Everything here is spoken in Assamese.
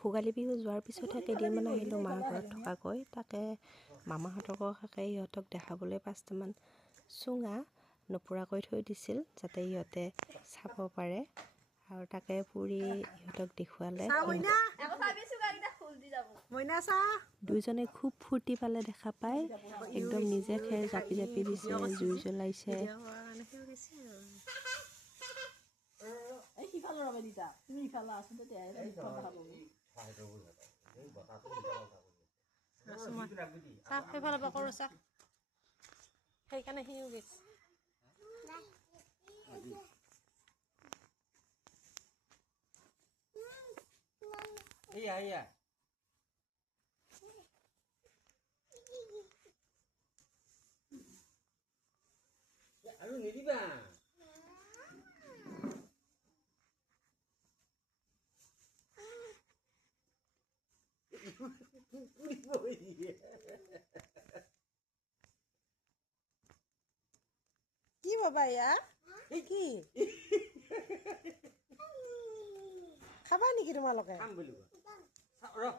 ভোগালী বিহু যোৱাৰ পিছতহে কেইদিনমান আহিলোঁ মাৰ ঘৰত থকাকৈ। তাকে মামাহঁতকো কাকে ইহঁতক দেখাবলৈ 5টামান চুঙা নপুৰাকৈ থৈ দিছিল যাতে ইহঁতে চাব পাৰে, আৰু তাকে পুৰি ইহঁতক দেখুৱালে। দুইজনে খুব ফূৰ্তি পালে দেখা পাই, একদম নিজে খেৰ জাপি জাপি দিছে, জুই জ্বলাইছে। সেইকাৰণে সিও গৈছে। আৰু নিদিবা কি বাবা ইয়া কি খাবা নেকি তোমালোকে? খাম বুলি কোৱা।